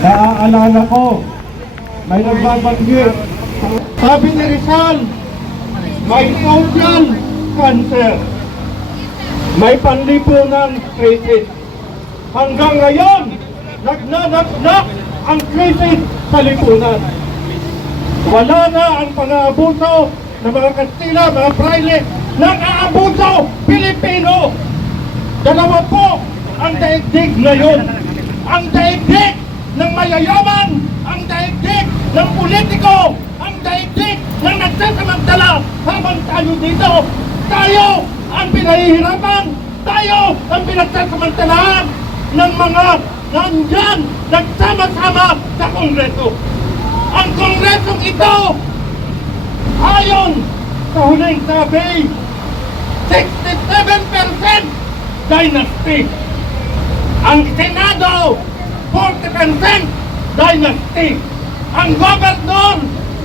naaalala ko, may nagbabanggit. Sabi ni Rizal, may social cancer. May panlipunan crisis. Hanggang ngayon, nagnanaknak ang krisis sa lipunan. Wala na ang pang-aabuso ng mga Kastila, mga Fraile, nang aabuso Pilipino. Dalawa po ang daigdig ngayon. Ang daigdig ng mayayaman, ang daigdig ng politiko, ang daigdig ng nagsasamantala habang tayo dito. Tayo ang pinahihirapan, tayo ang pinagsasamantalahan ng mga nandyan nagsama-sama sa Kongreso. Ang Kongresong ito, ayon sa huling sabi, 67% dynasty. Ang Senado, 40% dynasty. Ang Gobernador,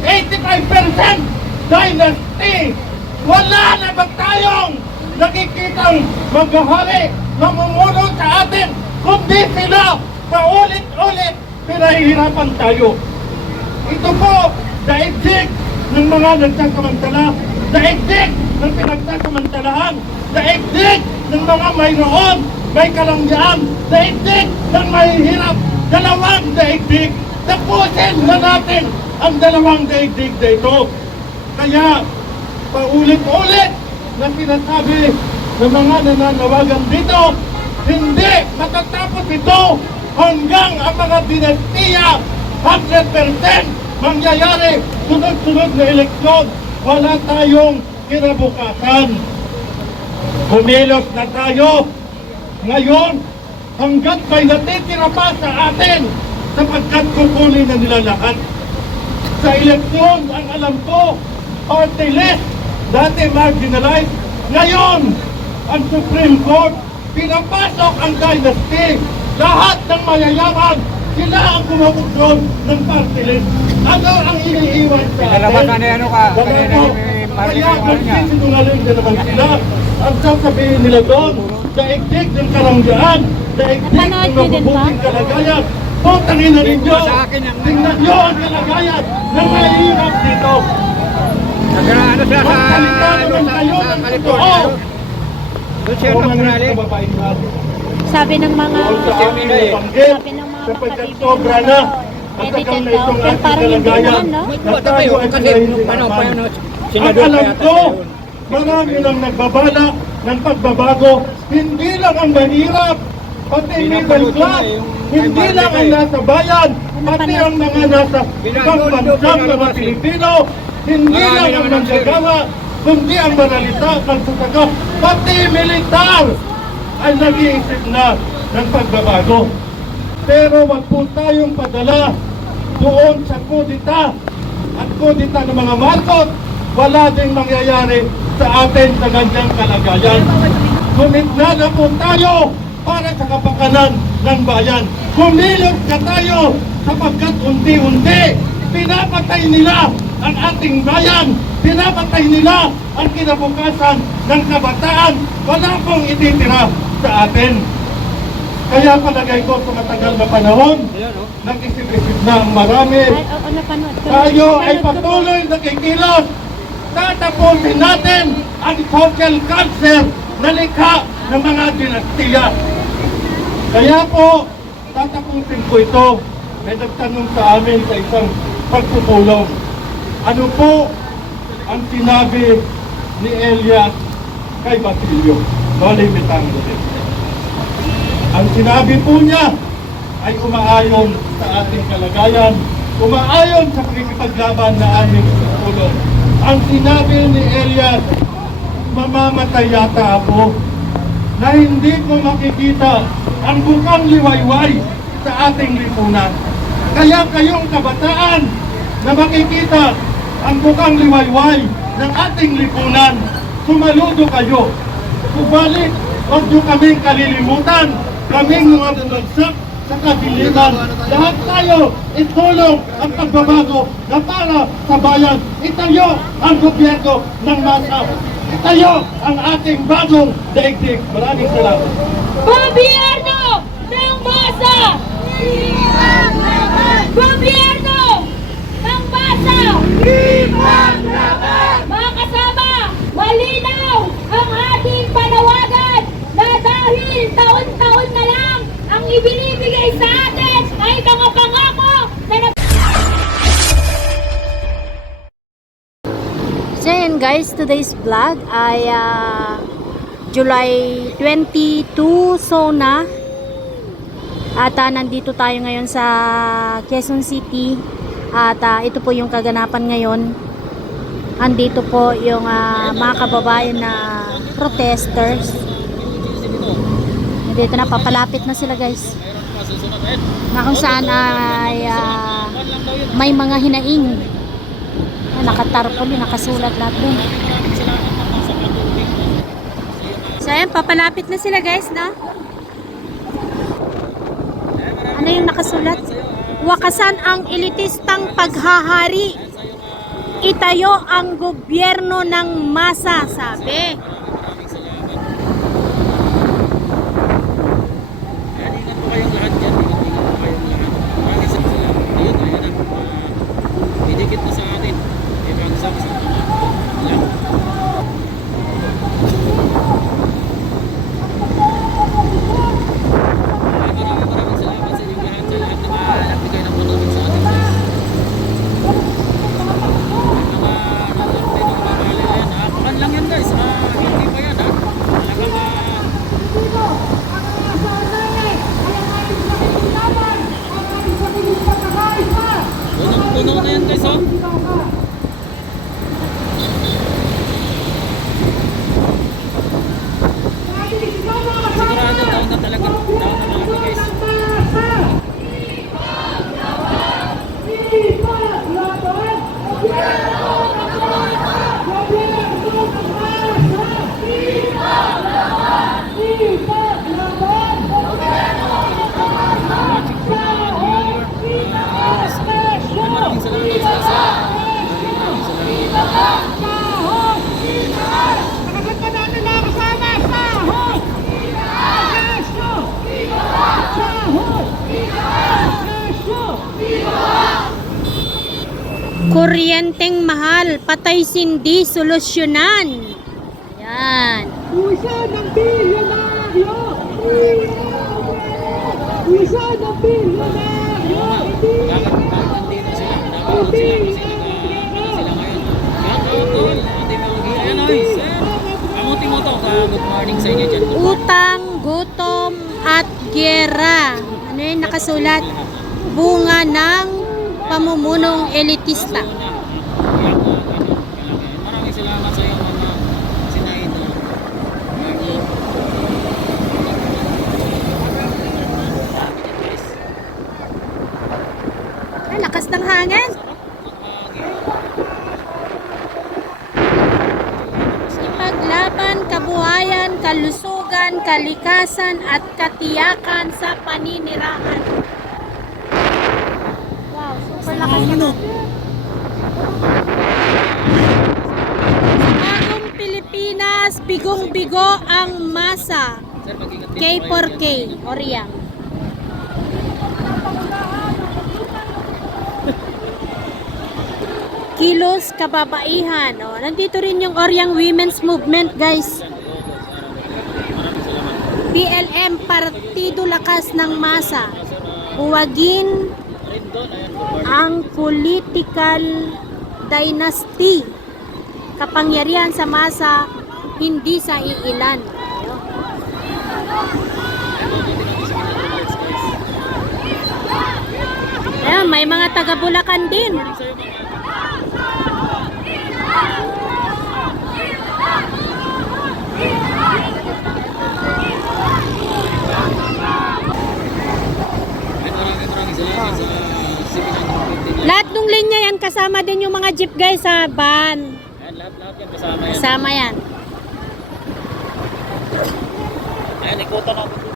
85% dynasty. Wala na ba tayong nakikitang maghahari, mamumuno sa atin, kundi sila paulit-ulit pinahihirapan tayo. Ito po, daigdig ng mga nagsasamantala, daigdig ng pinagsasamantalahan, daigdig ng mga mayroon, may kalangyaan, daigdig ng mahihirap, dalawang daigdig. Tapusin na natin ang dalawang daigdig na ito. Kaya, paulit-ulit na sinasabi ng mga nananawagan dito, hindi matatapos ito hanggang ang mga dinastiya 100% mangyayari sunod-sunod na eleksyon. Wala tayong kinabukasan. Kumilos na tayo. Ngayon, hanggat may natitira pa sa atin sapagkat kukunin na nila lahat. Sa eleksyon, ang alam ko, party list, dati marginalized. Ngayon, ang Supreme Court, pinapasok ang dynasty. Lahat ng mayayaman, sila ang kumukontrol ng party list. Ano ang iniiwan sa atin? Na ni ano ka, Martin Kaya ano niya. magsisinungaling na naman sila. Ang sasabihin nila doon, daigdig ng karangyaan, daigdig ng mabubuting kalagayan. Putangin na ninyo! Sa akin yung- Tingnan nyo ang kalagayan ng dito! Ano siya sa, Magsalita ano, naman kayo ng California. totoo! Sabi ng mga amin Sabi ng mga kapatid sobra na. ano, Ang tagal na itong ating kalagayan. na tayo ay nung ano pa alam ko, marami nang nagbabala ng pagbabago. Hindi lang ang mahirap, pati middle class. Hindi lang ang Martin nasa bayan, pati ang mga nasa ibang bansang mga eh. Pilipino. Hindi lang ang manggagawa, kundi ang manalita, nagsasaka, pati militar ay nag-iisip na ng pagbabago. Pero wag po tayong padala doon sa kudita at kudita ng mga Marcos. Wala ding mangyayari sa atin sa ganyang kalagayan. Kumitna na po tayo para sa kapakanan ng bayan. Kumilos na tayo sapagkat unti-unti pinapatay nila ang ating bayan. Pinapatay nila ang kinabukasan ng kabataan. Wala pong ititira sa atin. Kaya palagay ko sa matagal na panahon, nag-isip-isip na ang marami. Tayo ay patuloy na kikilos. Tatapusin natin ang social cancer na likha ng mga dinastiya. Kaya po, tatapusin ko ito. May nagtanong sa amin sa isang pagpupulong. Ano po ang sinabi ni Elias kay Basilio? No limitang rin. Ang sinabi po niya ay umaayon sa ating kalagayan, umaayon sa pakikipaglaban na aming tulong. Ang sinabi ni Elias, mamamatay yata ako na hindi ko makikita ang bukang liwayway sa ating lipunan. Kaya kayong kabataan na makikita ang bukang liwayway ng ating lipunan, sumaludo kayo. Kubalik, huwag niyo kaming kalilimutan, kaming mga bumagsak sa kadiliman. Lahat tayo itulong ang pagbabago na para sa bayan. Itayo ang gobyerno ng masa. Itayo ang ating bagong daigdig. Maraming salamat. Gobyerno ng masa! Ibang laban! Gobyerno ng masa! Ibang laban! Mga ang ating panawagan na dahil taon-taon na lang ang ibinigay pangako na So yun guys, today's vlog ay ah, July 22 Sona. At ah, nandito tayo ngayon sa Quezon City. At ah, ito po yung kaganapan ngayon. Andito po yung ah, mga kababayan na protesters. Dito na, papalapit na sila guys. Na kung saan ay ah, may mga hinaing. Ah, nakatarpon, nakasulat lahat dun. So ayan, papalapit na sila guys, no? Ano yung nakasulat? Wakasan ang elitistang paghahari. Itayo ang gobyerno ng masa, sabi. Ayan, ingat po kayong lahat dyan. Ingat, ingat po kayong lahat. Maraming salamat. Ayun, ayun na. Uh, idikit na sa atin. May bagsak sa Ayan. Maraming maraming salamat sa inyong lahat. Sa lahat na mga nagbigay ng tulong sa atin guys. Mga nandun tayo mga mamali. Ayan, ah, pakan lang yan guys. Ah, hindi pa yan ha. Talagang ah, Punong-puno na yan guys oh. Sigurado down na talaga. Down na talaga guys. Watching from uh, New York. Uh, maraming salamat sa isa. Maraming salamat. Kuryenteng mahal, patay sindi, solusyonan. Yan. Isa ng bilyonaryo! Isa ng bilyonaryo! Utang, gutom, at gera. Ano yun nakasulat? Bunga ng pamumunong elitista. Maraming salamat sa iyo mga. Lagi. Ay, lakas ng hangin. Ipaglaban, kabuhayan, kalusugan, kalikasan, at katiyakan sa paninirahan. Lakas na. Bagong Pilipinas, bigong-bigo ang masa. Sir, mag-ingat din po kayo K4K, dyan. Oriang. Kilos kababaihan. Oh, nandito rin yung Oriang Women's Movement, guys. PLM, Partido Lakas ng Masa. Huwagin ang political dynasty. Kapangyarihan sa masa, hindi sa iilan. Ayan, may mga taga Bulacan din. Maraming maraming salamat sa seminar ng pagtingin. Lahat ng linya yan, kasama din yung mga jeep guys sa van. Ayan, lahat-lahat yan kasama yan. Kasama yan. Ayan, ikutan natin.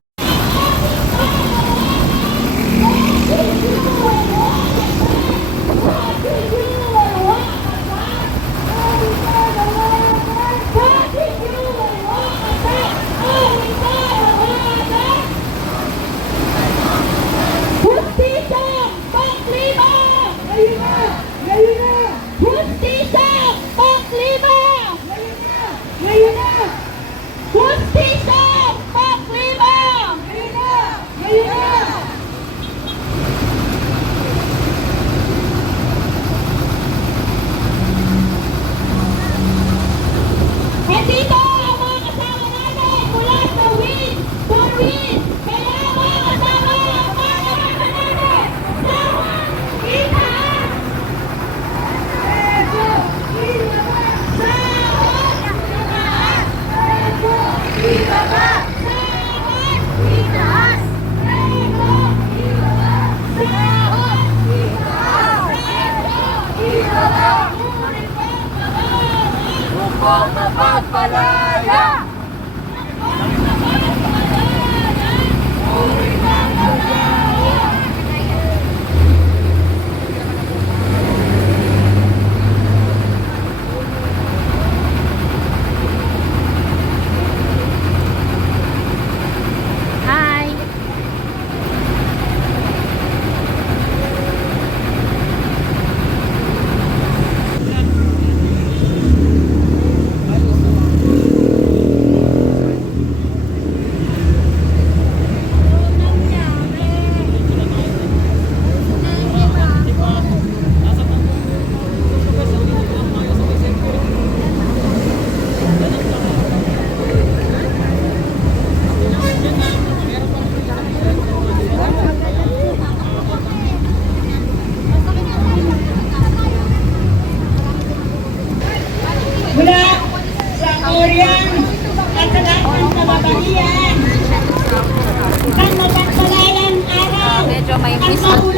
Christmas.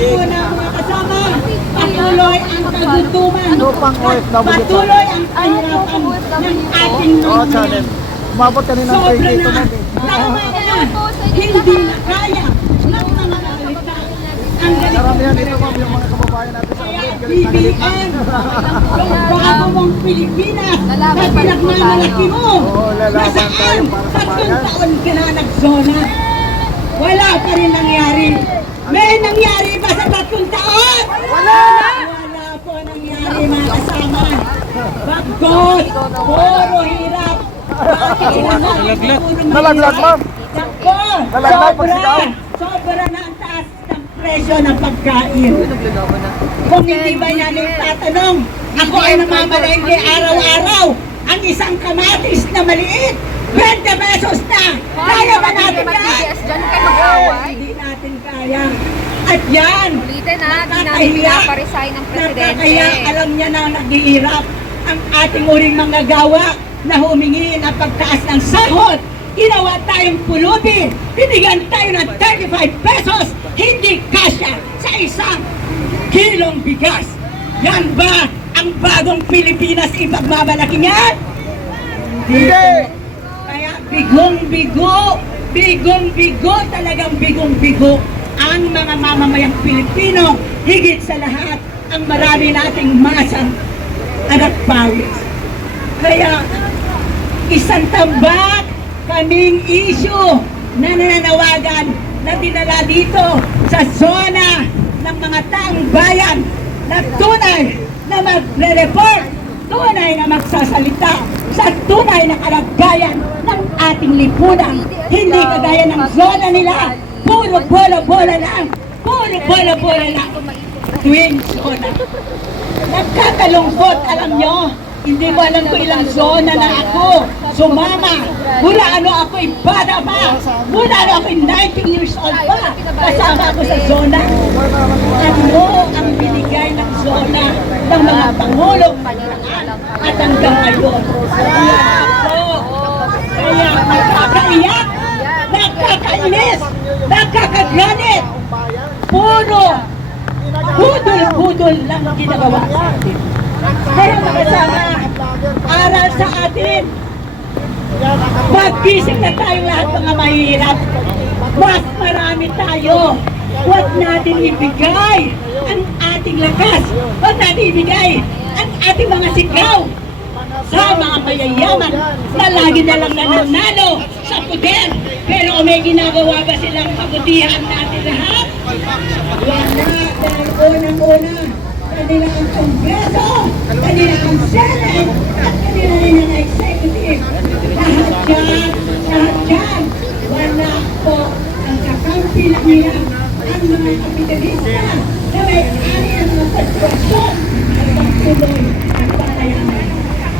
Unang-una mga kasama, patuloy ang kagutuman. Patuloy ang kahirapan ng ating mga bayan. Umabot ka rin ng Sobra 20 na. Tama na. Hindi na kaya ng mga salita. Ang galit dito ma'am yung mga kababayan natin sa na. BBM, yung bago mong Pilipinas na pinagmamalaki mo. Nasaan? tayo para sa Tatlong bayan. taon ka na nagsona. Wala pa rin nangyari. May nangyari ba sa tatlong taon? Wala! Wala po nangyari mga kasama. Bagos, puro hirap. Bakit ilangan? Nalaglag. Nalaglag, ma'am. Nako, Nalaglag pag sobra. sigaw. Sobra na ang taas ng presyo ng pagkain. Kung hindi ba yan yung tatanong, ako ay namamalengke araw-araw. Ang isang kamatis na maliit, 20 pesos na. Kaya ba natin yan? Diyan kayo mag-away. Hindi natin kaya. At yan, Ulitin na, di namin Nakakahiya. pinaparesign ng presidente. Kaya alam niya na naghihirap ang ating uring mga gawa na humingi ng pagtaas ng sahod. Ginawa tayong pulubi. Binigyan tayo ng 35 pesos. Hindi kasya sa isang kilong bigas. Yan ba ang bagong Pilipinas ipagmamalaki niyan? Hindi! Kaya bigong-bigo, bigong-bigo, talagang bigong-bigo ang mga mamamayang Pilipino. Higit sa lahat, ang marami nating masang anak pawis. Kaya isang tambak kaming issue na nananawagan na dinala dito sa zona ng mga taong bayan na tunay na magre-report, tunay na magsasalita sa tunay na kalagayan ng ating lipunan. Hindi kagaya ng zona nila. Puro bola-bola lang. Puro bola-bola lang. Tuwing zona. Nagkakalungkot, alam nyo. Hindi mo alam kung ilang zona na ako sumama. Mula ano ako'y bata pa. Mula ano ako'y 19 years old pa. Kasama ako sa zona. Ano ang binigay ng zona ng mga pangulong paniraan at hanggang ngayon. Kaya ako, kaya nakakaiyak, nakakainis, nakakaganit. Puro budol-budol lang ang ginagawa sa atin. Kaya makasama, aral sa atin. Pagkising na tayong lahat mga mahirap. Mas marami tayo. Huwag natin ibigay ang ating lakas. Huwag natin ibigay ang ating mga sigaw sa mga mayayaman na lagi na lang nananalo sa puder. Pero kung may ginagawa ba silang pagutihan natin lahat? Wala. Dahil unang-una, kanila ang Kongreso, kanila ang Senate, at kanila rin ang Executive. Lahat yan, lahat yan. Wala po ang kakampi lang nila ang mga kapitalista na may ari ang mga sitwasyon at pagtuloy at patayan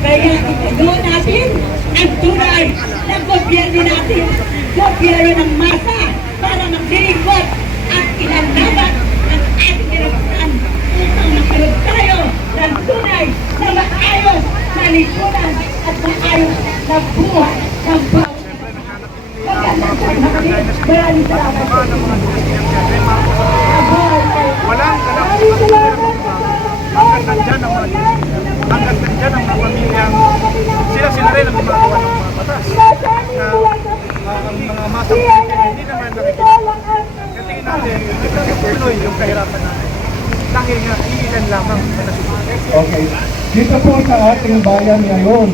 Kaya itago natin ang tunay na gobyerno natin, gobyerno ng masa para maglilingkod at ilalaban ang ating kinapatan upang magkaroon tayo ng tunay na maayos na lipunan at maayos na buhay ng tanghali. Maraming salamat. Walang kalaban. Hanggang nandyan ang mga hanggang mga pamilyang sila-sila rin ang gumagawa ng mga batas. Na ah, ang mga masang hindi naman nakikita. Kaya tingin natin, tuloy yung kahirapan natin. Dahil nga, iilan lamang na nasusunod. Okay. Dito po sa ating bayan ngayon,